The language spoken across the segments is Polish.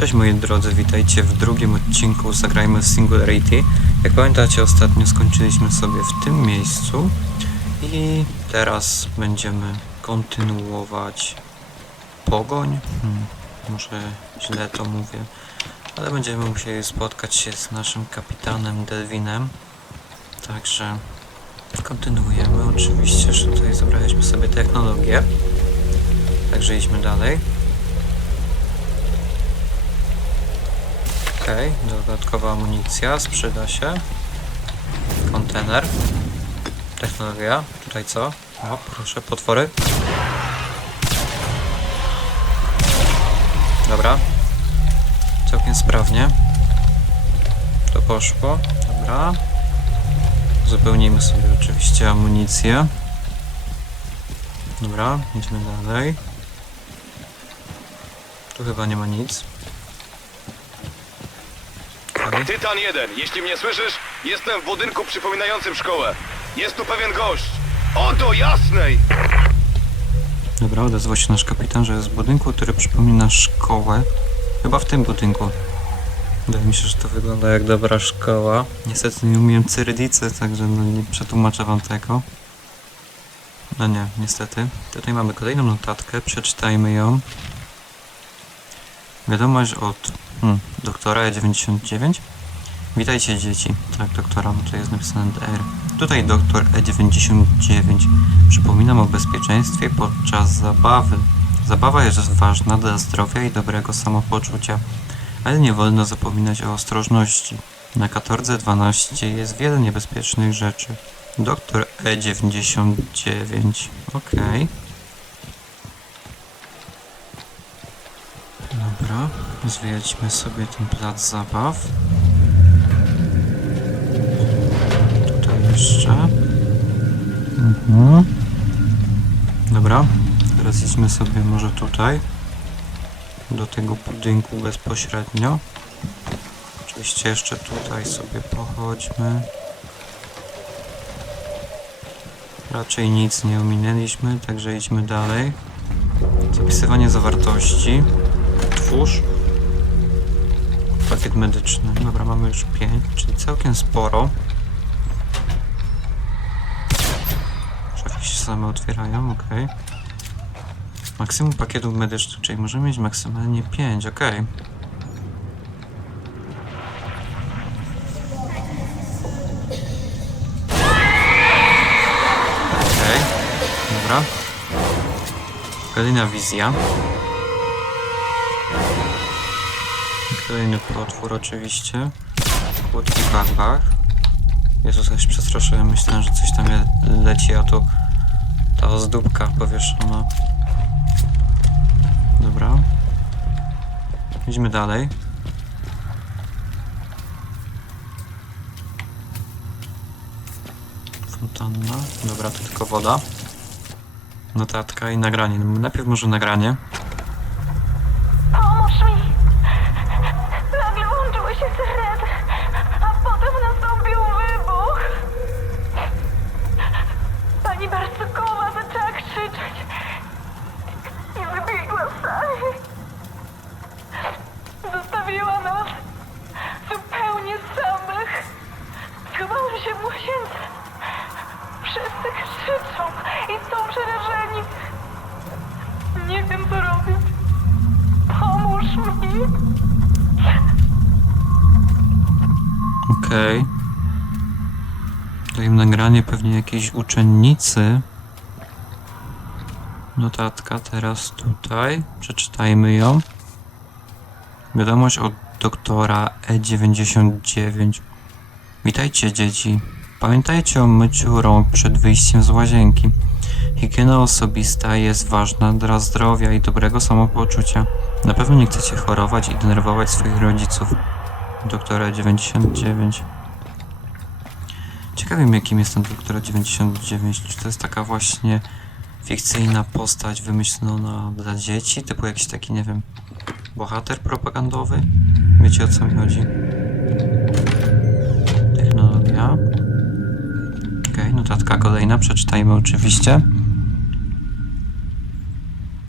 Cześć moi drodzy, witajcie w drugim odcinku Zagrajmy w Singularity. Jak pamiętacie, ostatnio skończyliśmy sobie w tym miejscu i teraz będziemy kontynuować pogoń. Hmm, może źle to mówię, ale będziemy musieli spotkać się z naszym kapitanem Delwinem. Także kontynuujemy. Oczywiście, że tutaj zabraliśmy sobie technologię. Także idźmy dalej. Okej, dodatkowa amunicja, sprzyda się. Kontener. Technologia. Tutaj co? O, proszę, potwory. Dobra. Całkiem sprawnie. To poszło. Dobra. Uzupełnijmy sobie oczywiście amunicję. Dobra, idźmy dalej. Tu chyba nie ma nic. Tytan 1, jeśli mnie słyszysz, jestem w budynku przypominającym szkołę. Jest tu pewien gość. Oto jasnej! Dobra, odezwał się nasz kapitan, że jest w budynku, który przypomina szkołę. Chyba w tym budynku. Wydaje mi się, że to wygląda jak dobra szkoła. Niestety nie umiem cyrylicy, także no nie przetłumaczę wam tego. No nie, niestety. Tutaj mamy kolejną notatkę, przeczytajmy ją. Wiadomość od hmm, doktora E99. Witajcie dzieci. Tak, doktora, no to jest napisane DR. Tutaj doktor E99. Przypominam o bezpieczeństwie podczas zabawy. Zabawa jest ważna dla zdrowia i dobrego samopoczucia, ale nie wolno zapominać o ostrożności. Na katorze 12 jest wiele niebezpiecznych rzeczy. Doktor E99. Okej. Dobra, zwiedźmy sobie ten plac zabaw. Tutaj jeszcze. Mhm. Dobra, teraz idźmy sobie może tutaj. Do tego budynku bezpośrednio. Oczywiście jeszcze tutaj sobie pochodźmy. Raczej nic nie ominęliśmy, także idźmy dalej. Zapisywanie zawartości. Twórz. Pakiet medyczny. Dobra, mamy już 5, czyli całkiem sporo. Szafki się same otwierają, ok. Maksimum pakietów medycznych, czyli możemy mieć maksymalnie 5, ok. Okej, dobra. Kolejna wizja. Kolejny potwór oczywiście. Kłódki bach. Jezus, ja się przestraszyłem. Myślałem, że coś tam le leci, a to ta ozdóbka powieszona. Dobra. Idźmy dalej. Fontanna. Dobra, to tylko woda. Notatka i nagranie. Najpierw może nagranie. Się syreny, a potem nastąpił wybuch. Pani Barsukowa zaczęła krzyczeć i wybiegła z sali. Zostawiła nas zupełnie samych. Schowałam się w łazience. Wszyscy krzyczą i są przerażeni. Nie wiem, co robić. Pomóż mi. Okej. Tutaj nagranie pewnie jakiejś uczennicy. Notatka teraz tutaj. Przeczytajmy ją. Wiadomość od doktora E99. Witajcie dzieci. Pamiętajcie o myciu rąk przed wyjściem z łazienki. Higiena osobista jest ważna dla zdrowia i dobrego samopoczucia. Na pewno nie chcecie chorować i denerwować swoich rodziców. Doktora 99. Ciekawy mnie, jakim jest ten doktora 99. Czy to jest taka właśnie fikcyjna postać wymyślona dla dzieci? Typu jakiś taki, nie wiem, bohater propagandowy? Wiecie o co mi chodzi? Technologia. Okej, notatka kolejna, przeczytajmy oczywiście.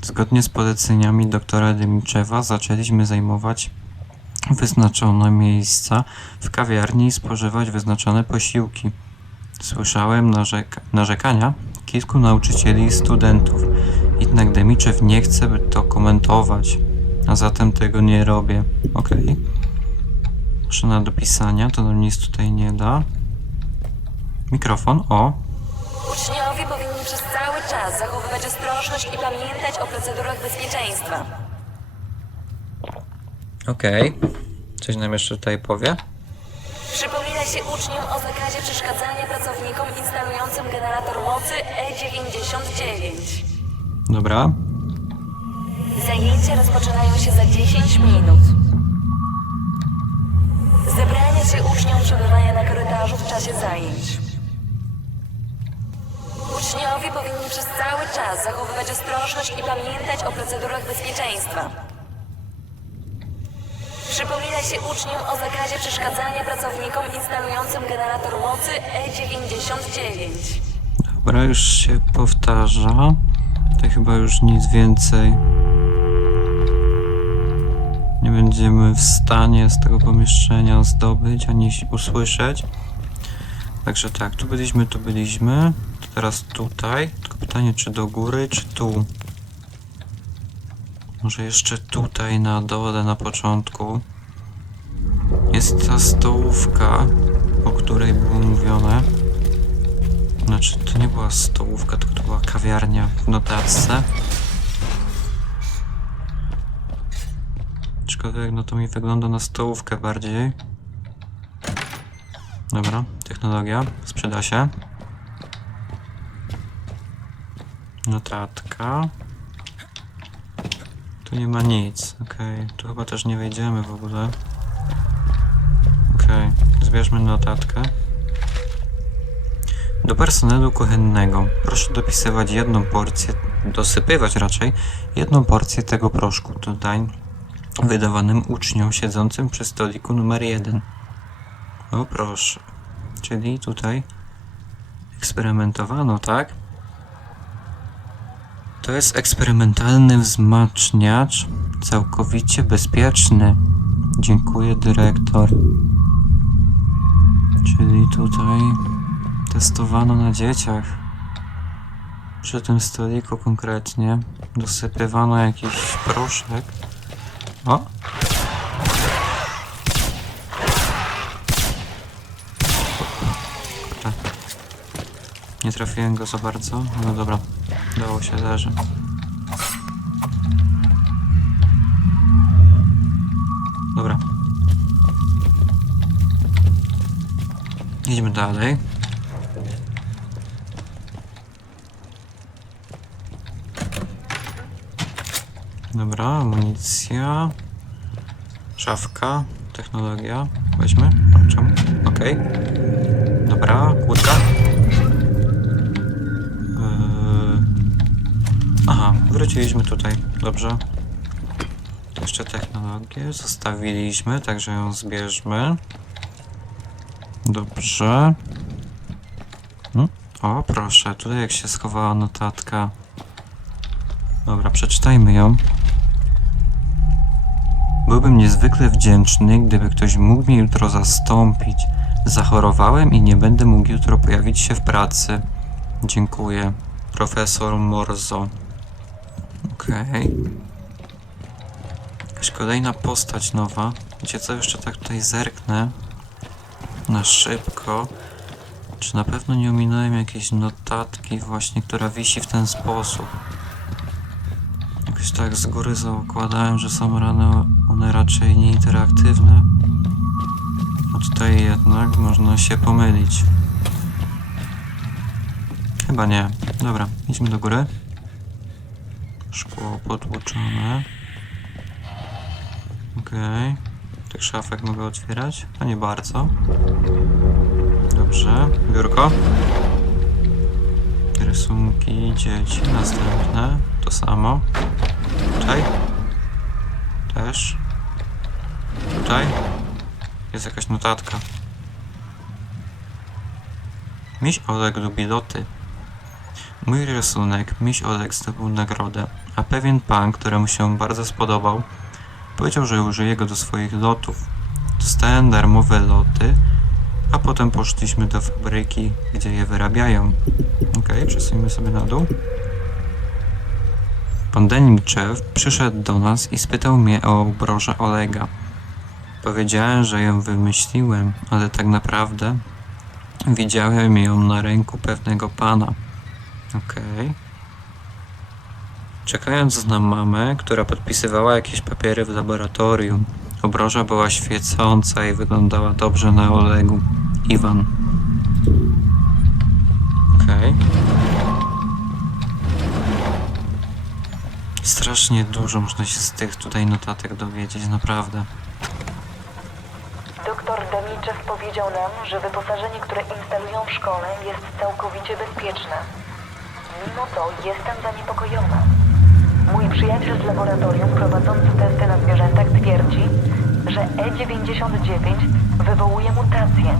Zgodnie z poleceniami doktora Dymiczewa zaczęliśmy zajmować wyznaczone miejsca w kawiarni i spożywać wyznaczone posiłki. Słyszałem narzeka- narzekania kilku nauczycieli i studentów, jednak Demiczew nie chce by to komentować, a zatem tego nie robię. Okej. Maszyna do pisania, to nam nic tutaj nie da. Mikrofon, o, Uczniowie powinni przez cały czas zachowywać ostrożność i pamiętać o procedurach bezpieczeństwa. Okej. Coś nam jeszcze tutaj powie? Przypomina się uczniom o zakazie przeszkadzania pracownikom instalującym generator mocy E E99. Dobra. Zajęcia rozpoczynają się za 10 minut. Zabrania się uczniom przebywania na korytarzu w czasie zajęć. Uczniowie powinni przez cały czas zachowywać ostrożność i pamiętać o procedurach bezpieczeństwa. Przypomina się uczniom o zakazie przeszkadzania pracownikom instalującym generator mocy E E99. Dobra, już się powtarza. To chyba już nic więcej nie będziemy w stanie z tego pomieszczenia zdobyć ani usłyszeć. Także tak, tu byliśmy, tu byliśmy. To teraz tutaj. Tylko pytanie, czy do góry, czy tu? Może jeszcze tutaj na dole, na początku. Jest ta stołówka, o której było mówione. Znaczy, to nie była stołówka, tylko to była kawiarnia w notatce. Aczkolwiek, no to mi wygląda na stołówkę bardziej. Dobra, technologia, sprzeda się. Notatka. Tu nie ma nic, okej. Tu chyba też nie wejdziemy w ogóle. Okej, zbierzmy notatkę. Do personelu kuchennego proszę dopisywać jedną porcję, dosypywać raczej jedną porcję tego proszku dań wydawanym uczniom siedzącym przy stoliku numer jeden. O proszę. Czyli tutaj eksperymentowano, tak? To jest eksperymentalny wzmacniacz, całkowicie bezpieczny. Dziękuję, dyrektor. Czyli tutaj testowano na dzieciach. Przy tym stoliku konkretnie dosypywano jakiś proszek. O! Nie trafiłem go za bardzo. No dobra, dało się leży. Dobra. Idźmy dalej. Dobra, amunicja. Szafka, technologia. Weźmy. Czemu? Okej. Dobra, kłódka. Wróciliśmy tutaj. Dobrze. Jeszcze technologię zostawiliśmy, także ją zbierzmy. Dobrze. Hmm? O, proszę, tutaj jak się schowała notatka. Dobra, przeczytajmy ją. Byłbym niezwykle wdzięczny, gdyby ktoś mógł mnie jutro zastąpić. Zachorowałem i nie będę mógł jutro pojawić się w pracy. Dziękuję. Profesor Morzo. Okej. Jakaś kolejna postać nowa. Wiecie co, jeszcze tak tutaj zerknę. Na szybko. Czy na pewno nie ominąłem jakiejś notatki właśnie, która wisi w ten sposób? Jakoś tak z góry zakładałem, że są rany one raczej nieinteraktywne. A tutaj jednak można się pomylić. Chyba nie. Dobra, idźmy do góry. Szkło potłuczone. Okej. Tych szafek mogę otwierać? A nie bardzo. Dobrze. Biurko. Rysunki dzieci. Następne. To samo. Tutaj. Też. Tutaj. Jest jakaś notatka. Miś Oleg lubi loty. Mój rysunek, miś Oleg zdobył nagrodę, a pewien pan, któremu się bardzo spodobał, powiedział, że użyje go do swoich lotów. Dostałem darmowe loty, a potem poszliśmy do fabryki, gdzie je wyrabiają. Okej, przesuńmy sobie na dół. Pan Denimczew przyszedł do nas i spytał mnie o obrożę Olega. Powiedziałem, że ją wymyśliłem, ale tak naprawdę widziałem ją na ręku pewnego pana. Okej. Czekając na mamę, która podpisywała jakieś papiery w laboratorium, obroża była świecąca i wyglądała dobrze na Olegu. Iwan. Okej. Strasznie dużo można się z tych tutaj notatek dowiedzieć, naprawdę. Doktor Damiczew powiedział nam, że wyposażenie, które instalują w szkole jest całkowicie bezpieczne. Mimo to jestem zaniepokojona. Mój przyjaciel z laboratorium prowadzący testy na zwierzętach twierdzi, że E99 wywołuje mutacje.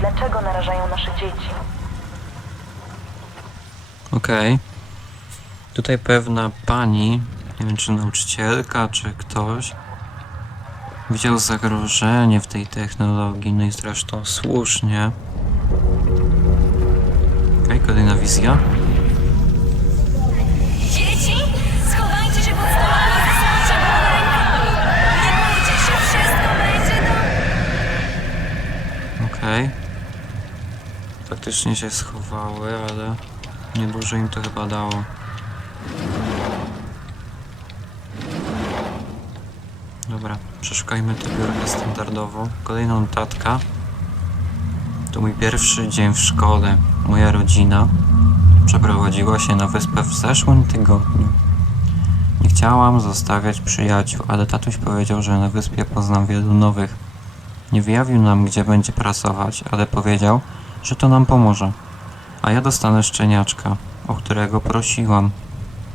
Dlaczego narażają nasze dzieci? Okej. Tutaj pewna pani, nie wiem czy nauczycielka, czy ktoś, widział zagrożenie w tej technologii, no i zresztą słusznie. Okej, kolejna wizja. Okej. Faktycznie się schowały, ale nie dużo im to chyba dało. Dobra, przeszukajmy tę biurkę standardowo. Kolejna notatka. To mój pierwszy dzień w szkole. Moja rodzina przeprowadziła się na wyspę w zeszłym tygodniu. Nie chciałam zostawiać przyjaciół, ale tatuś powiedział, że na wyspie poznam wielu nowych. Nie wyjawił nam, gdzie będzie pracować, ale powiedział, że to nam pomoże. A ja dostanę szczeniaczka, o którego prosiłam.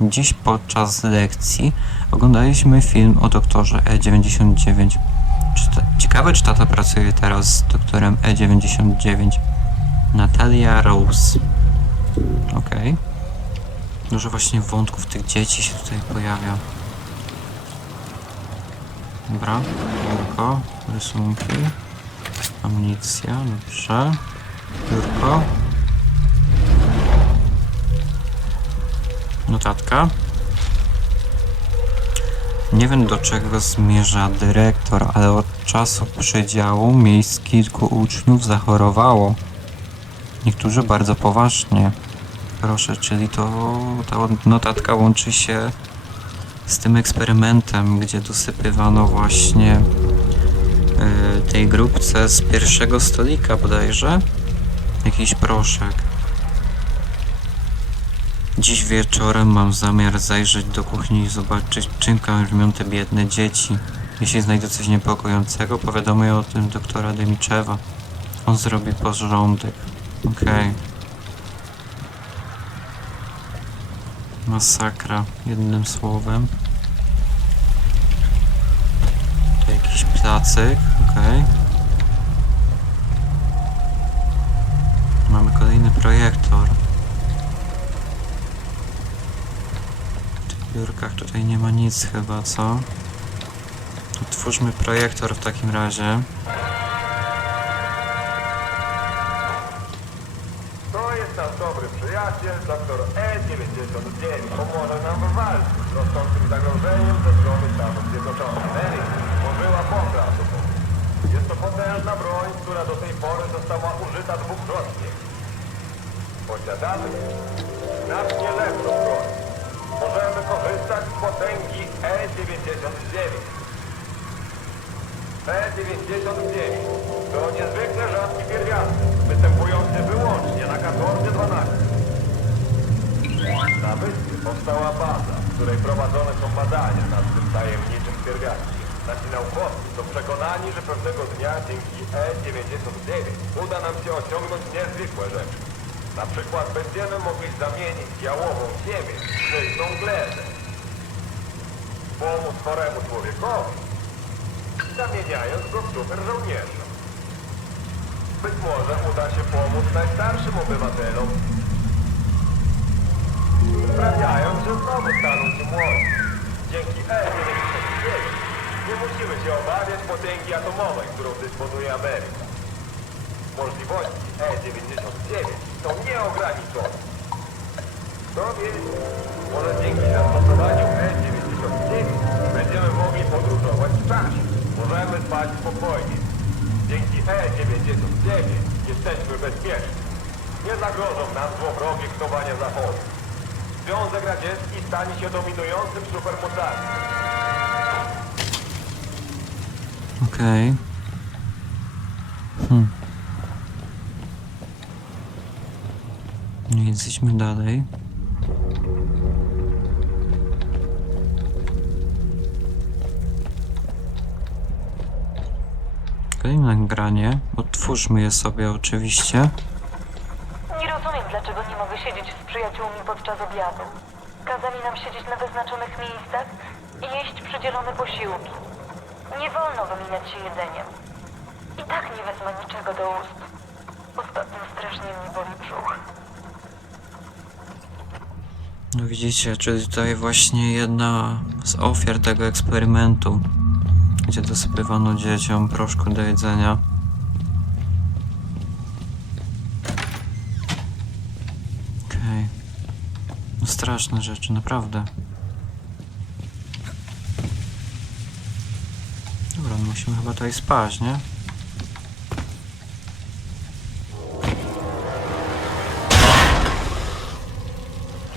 Dziś podczas lekcji oglądaliśmy film o doktorze E99. Czy ta, ciekawe, czy tata pracuje teraz z doktorem E99. Natalia Rose. Okej. Dużo właśnie wątków tych dzieci się tutaj pojawia. Dobra, biurko, rysunki, amunicja, dobrze. Biurko. Notatka. Nie wiem do czego zmierza dyrektor, ale od czasu przydziału miejsc kilku uczniów zachorowało. Niektórzy bardzo poważnie. Proszę, czyli to ta notatka łączy się z tym eksperymentem, gdzie dosypywano właśnie y, tej grupce z pierwszego stolika bodajże jakiś proszek. Dziś wieczorem mam zamiar zajrzeć do kuchni i zobaczyć, czym karmią te biedne dzieci. Jeśli znajdę coś niepokojącego, powiadomię o tym doktora Demiczewa. On zrobi porządek. Okej. Masakra, jednym słowem. Tu jakiś placyk, okej. Mamy kolejny projektor. W tych biurkach tutaj nie ma nic chyba, co? Otwórzmy projektor w takim razie. Doktor E99. Pomoże nam w walce z rosnącym zagrożeniem ze strony Stanów Zjednoczonych. Mary użyła bombę atomową. Jest to potężna broń, która do tej pory została użyta dwukrotnie. Posiadamy znacznie lepszą broń. Możemy korzystać z potęgi E99. E99 to niezwykle rzadki pierwiastek, występujący wyłącznie na Katorze 12. Na wyspie powstała baza, w której prowadzone są badania nad tym tajemniczym pierwiastkiem. Nasi naukowcy są przekonani, że pewnego dnia dzięki E99 uda nam się osiągnąć niezwykłe rzeczy. Na przykład będziemy mogli zamienić jałową ziemię w żyzną glebę. Pomóc choremu człowiekowi zamieniając go w super żołnierza. Być może uda się pomóc najstarszym obywatelom sprawiając, że znowu staną się młodzi. Dzięki E-99 nie musimy się obawiać potęgi atomowej, którą dysponuje Ameryka. Możliwości E-99 są nieograniczone. Kto wie, może dzięki zastosowaniu E-99 będziemy mogli podróżować w czasie. Możemy spać spokojnie. Dzięki E-99 jesteśmy bezpieczni. Nie zagrożą nam złowrogie knowania Zachodu. Związek Radziecki stanie się dominującym supermocarstwem. Okej. Hmm. Jesteśmy dalej. Kolejne nagranie. Otwórzmy je sobie oczywiście. Z przyjaciółmi podczas obiadu. Kazali nam siedzieć na wyznaczonych miejscach i jeść przydzielone posiłki. Nie wolno wymieniać się jedzeniem. I tak nie wezmę niczego do ust. Ostatnio strasznie mnie boli brzuch. No widzicie, czyli tutaj właśnie jedna z ofiar tego eksperymentu, gdzie dosypywano dzieciom proszku do jedzenia. Okej. No straszne rzeczy, naprawdę. Dobra, no musimy chyba tutaj spać, nie?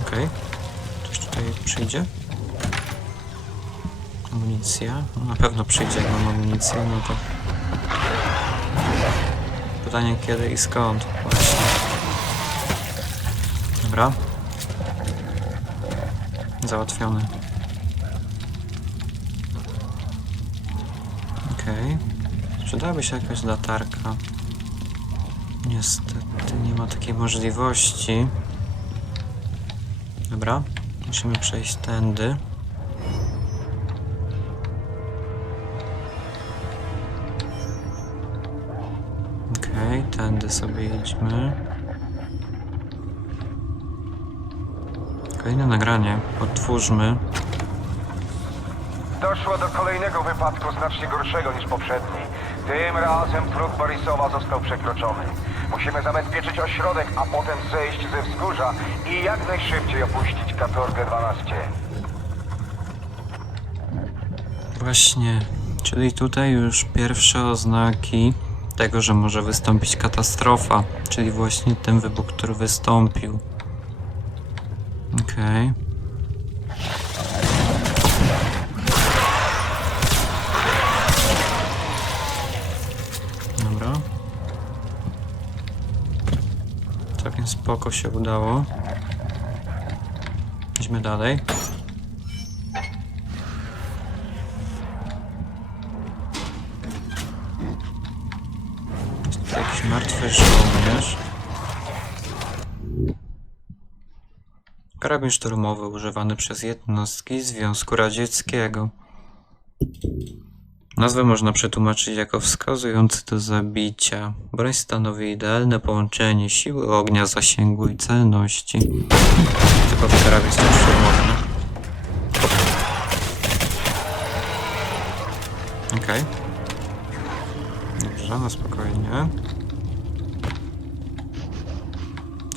Okej. Ktoś tutaj przyjdzie? Amunicja? No, na pewno przyjdzie, jak mam amunicję, no to... Pytanie kiedy i skąd właśnie. Dobra. Załatwiony. Okej. Przydałaby się jakaś latarka. Niestety nie ma takiej możliwości. Dobra, musimy przejść tędy. Okej, tędy sobie jedźmy. Kolejne nagranie. Otwórzmy. Doszło do kolejnego wypadku znacznie gorszego niż poprzedni. Tym razem próg Borisowa został przekroczony. Musimy zabezpieczyć ośrodek, a potem zejść ze wzgórza i jak najszybciej opuścić katorgę 12. Właśnie, czyli tutaj już pierwsze oznaki tego, że może wystąpić katastrofa, czyli właśnie ten wybuch, który wystąpił. Okej. Dobra. Całkiem spoko się udało. Idźmy dalej. Jest jakiś martwy żołnierz. Karabin szturmowy używany przez jednostki Związku Radzieckiego. Nazwę można przetłumaczyć jako wskazujący do zabicia. Broń stanowi idealne połączenie siły ognia, zasięgu i celności. Typowy karabin szturmowy, no? Okej. Dobrze, no spokojnie.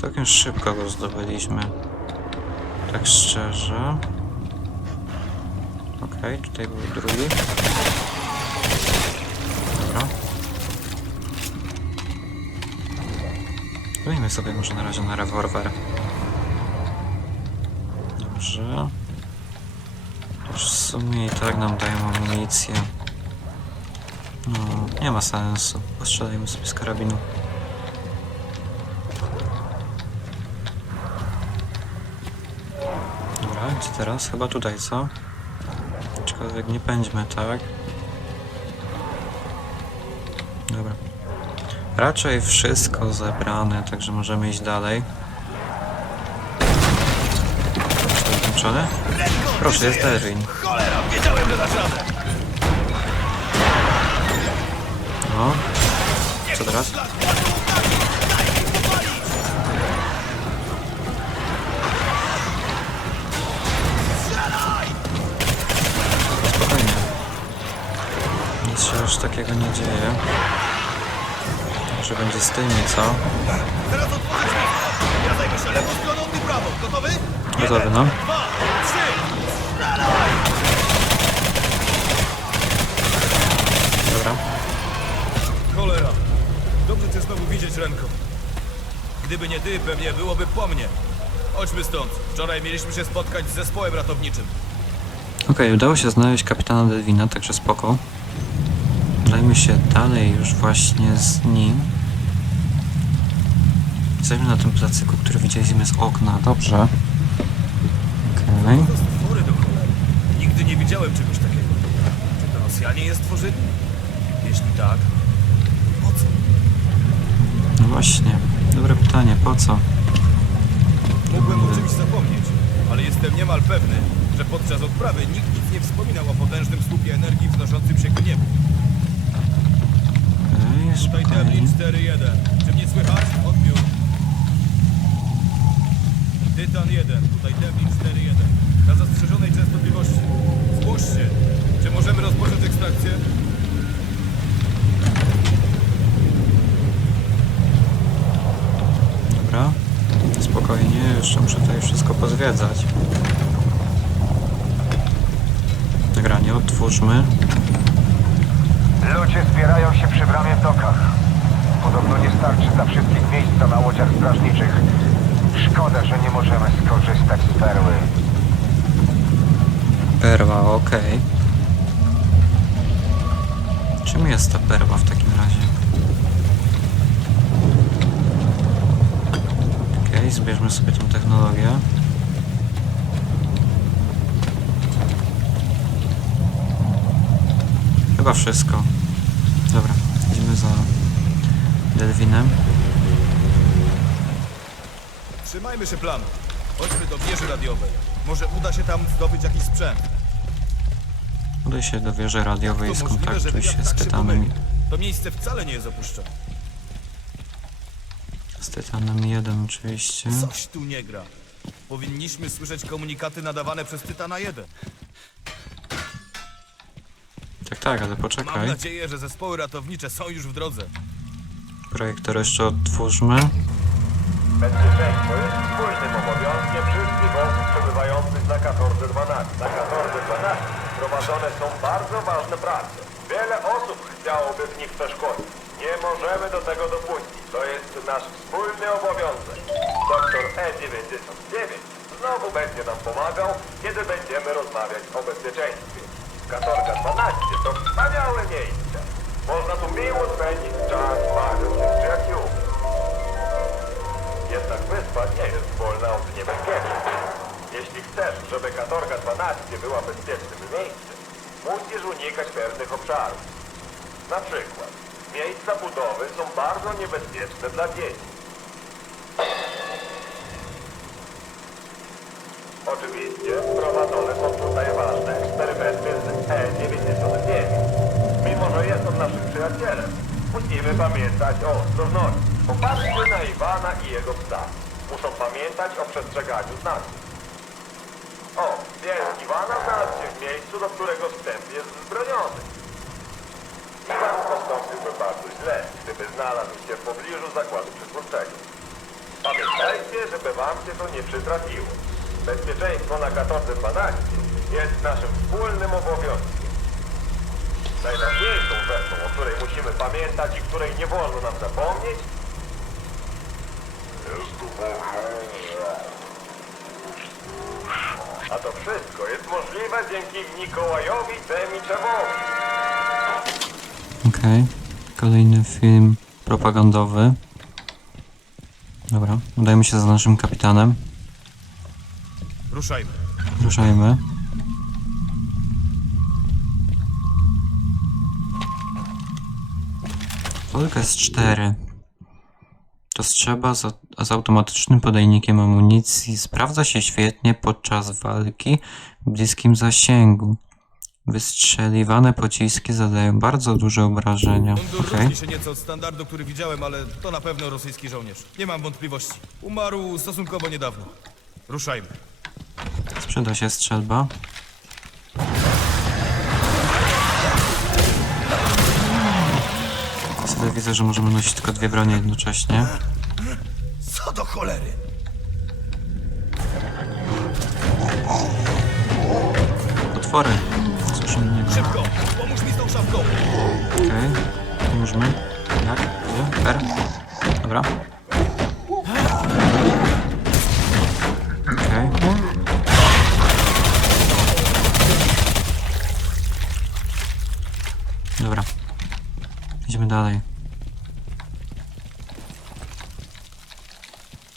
Całkiem szybko go zdobyliśmy. Tak szczerze. Okej, tutaj był drugi. Dobra. Weźmy sobie może na razie na rewolwer. Dobrze. Już w sumie i tak nam dają amunicję. No, nie ma sensu. Postrzelajmy sobie z karabinu. Gdzie teraz? Chyba tutaj, co? Aczkolwiek nie pędźmy, tak? Dobra. Raczej wszystko zebrane, także możemy iść dalej. Czy to? Proszę, jest Derwin. No. Co teraz? Takiego nie dzieje. Że będzie z tymi, co? Teraz otworzyć drzwi. Ja zajmę się lewą stroną, ty prawą. Gotowy? Gotowy, no. Dwa, trzy. Dobra. Cholera. Dobrze cię znowu widzieć ręką. Gdyby nie ty, pewnie byłoby po mnie. Chodźmy stąd. Wczoraj mieliśmy się spotkać z zespołem ratowniczym. Okej, udało się znaleźć kapitana Delwina, także spoko. Udajmy się dalej już właśnie z nim. Jesteśmy na tym placyku, który widzieliśmy z okna. Dobrze. Okej. Cholery. Nigdy nie widziałem czegoś takiego. Czy to Rosjanie je stworzyli? Jeśli tak, po co? No właśnie. Dobre pytanie, po co? Mógłbym o czymś zapomnieć, ale jestem niemal pewny, że podczas odprawy nikt nic nie wspominał o potężnym słupie energii wznoszącym się ku niebu. Spokojnie. Devlin 4-1. Czy mnie słychać? Odbiór. Tytan 1. Tutaj Devlin 4-1. Na zastrzeżonej częstotliwości. Zgłoś się. Czy możemy rozpocząć ekstrakcję? Dobra. Spokojnie, jeszcze muszę tutaj wszystko pozwiedzać. Nagranie otwórzmy. Ludzie zbierają się przy bramie w dokach. Podobno nie starczy dla wszystkich miejsca na łodziach strażniczych. Szkoda, że nie możemy skorzystać z perły. Perła, okej. Czym jest ta perła w takim razie? Okej, zbierzmy sobie tą technologię. Chyba wszystko. Dobra, idziemy za Delwinem. Trzymajmy się planu. Chodźmy do wieży radiowej. Może uda się tam zdobyć jakiś sprzęt. Udaj się do wieży radiowej i To możliwe, że skontaktuj się z tak się Tytanem, pomylił. To miejsce wcale nie jest opuszczone. z Tytanem 1 oczywiście. Coś tu nie gra. Powinniśmy słyszeć komunikaty nadawane przez Tytana 1. Tak, tak, ale Mam poczekaj. nadzieję, że zespoły ratownicze są już w drodze. Projektor jeszcze odtwórzmy. Bezpieczeństwo jest wspólnym obowiązkiem wszystkich osób przebywających na katorze 12. Na katorze 12 prowadzone są bardzo ważne prace. Wiele osób chciałoby w nich przeszkodzić. Nie możemy do tego dopuścić. To jest nasz wspólny obowiązek. Doktor E99 znowu będzie nam pomagał, kiedy będziemy rozmawiać o bezpieczeństwie. Katorga 12 to wspaniałe miejsce. Można tu miło spędzić czas, bawiąc się przyjaciółmi. Jednak wyspa nie jest wolna od niebezpieczeństw. Jeśli chcesz, żeby Katorga 12 była bezpiecznym miejscem, musisz unikać pewnych obszarów. Na przykład, miejsca budowy są bardzo niebezpieczne dla dzieci. Przyjacielem, musimy pamiętać o ostrożności. Popatrzcie na Iwana i jego psa. Muszą pamiętać o przestrzeganiu znaków. O, pies Iwana znalazł się w miejscu, do którego wstęp jest zbroniony. Iwan postąpiłby bardzo źle, gdyby znalazł się w pobliżu zakładu przestępczego. Pamiętajcie, żeby wam się to nie przytrafiło. Bezpieczeństwo na katorze 12 jest naszym wspólnym obowiązkiem. Najważniejszą rzeczą, o której musimy pamiętać i której nie wolno nam zapomnieć, a to wszystko jest możliwe dzięki Mikołajowi Demiczewowi. Okej. Kolejny film propagandowy. Dobra, udajmy się za naszym kapitanem. Ruszajmy. Ruszajmy. Polka 4. To strzeba z, z automatycznym podajnikiem amunicji sprawdza się świetnie podczas walki w bliskim zasięgu. Wystrzeliwane pociski zadają bardzo duże obrażenia. Mundur Okej. różni się nieco od standardu, który widziałem, ale to na pewno rosyjski żołnierz. Nie mam wątpliwości. Umarł stosunkowo niedawno. Ruszajmy. Sprzeda się strzelba. Wtedy widzę, że możemy nosić tylko dwie bronie jednocześnie. Co do cholery? Potwory. Słyszę innego. Szybko! Pomóż mi z tą szafką! Okej. Pomóżmy. Jak? Gdzie? R? Dobra. Okej. Dobra. Idziemy dalej.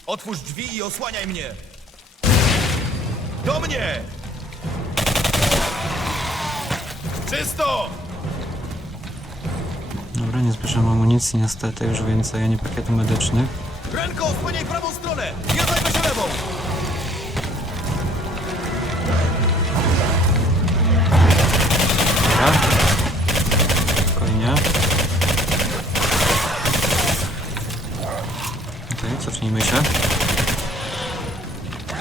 Otwórz drzwi i osłaniaj mnie! Do mnie! Czysto! Dobra, nie zbierzemy amunicji niestety, już więcej ani pakietu medycznych. Ręko, osłaniaj prawą stronę! Ja zajmę się lewą! Dobra. Spokojnie. Okej, cofnijmy się.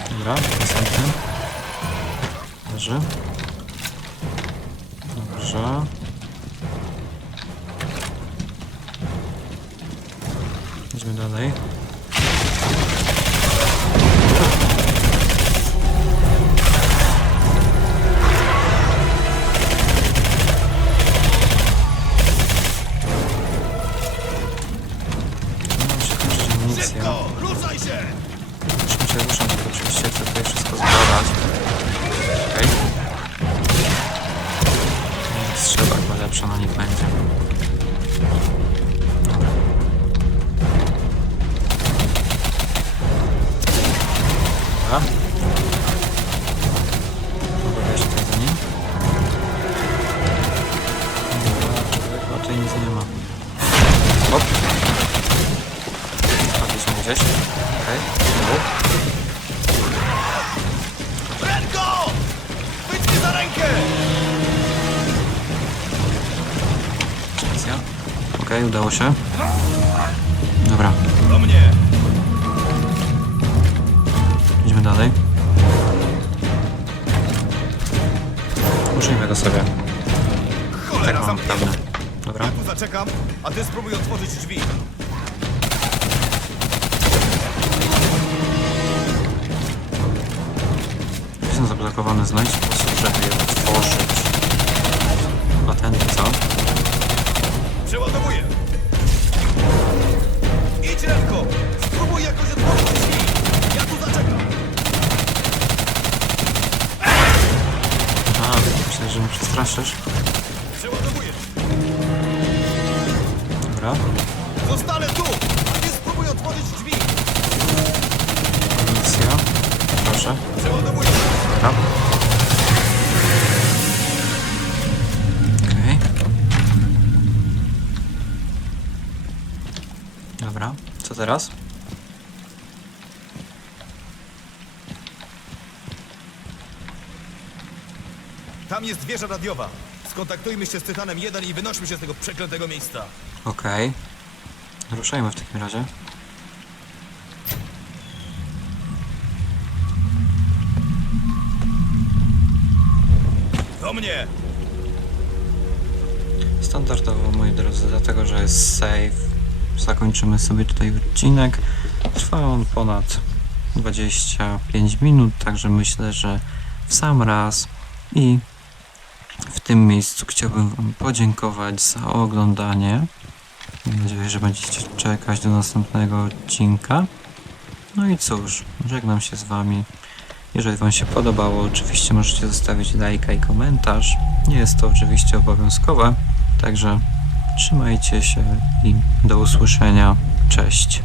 Dobra, następny. Leży. Dobrze. Szybko! Ruszaj się! Ruszać, to oczywiście chcę tutaj wszystko zbadać. Okej. Strzelba chyba lepsza na nich będzie. Dobra. Gdzieś. Okej. Wyjdź mnie za rękę! Stacja. Okej, udało się. Dobra, Do mnie! idziemy dalej. Użyjmy go sobie. Tak Cholera, mam zamknięte! pewne. Dobra, Ja tu zaczekam, a ty spróbuj otworzyć drzwi. Zablokowane. Znajdź sposób, żeby je otworzyć. Tam jest wieża radiowa. Skontaktujmy się z Tytanem 1 i wynośmy się z tego przeklętego miejsca. Okej. Ruszajmy w takim razie. Do mnie! Standardowo, moi drodzy, dlatego że jest save, zakończymy sobie tutaj odcinek. Trwa on ponad 25 minut, także myślę, że w sam raz i tym miejscu chciałbym Wam podziękować za oglądanie. Mam nadzieję, że będziecie czekać do następnego odcinka. No i cóż, żegnam się z Wami. Jeżeli Wam się podobało, oczywiście możecie zostawić lajka i komentarz. Nie jest to oczywiście obowiązkowe, także trzymajcie się i do usłyszenia. Cześć.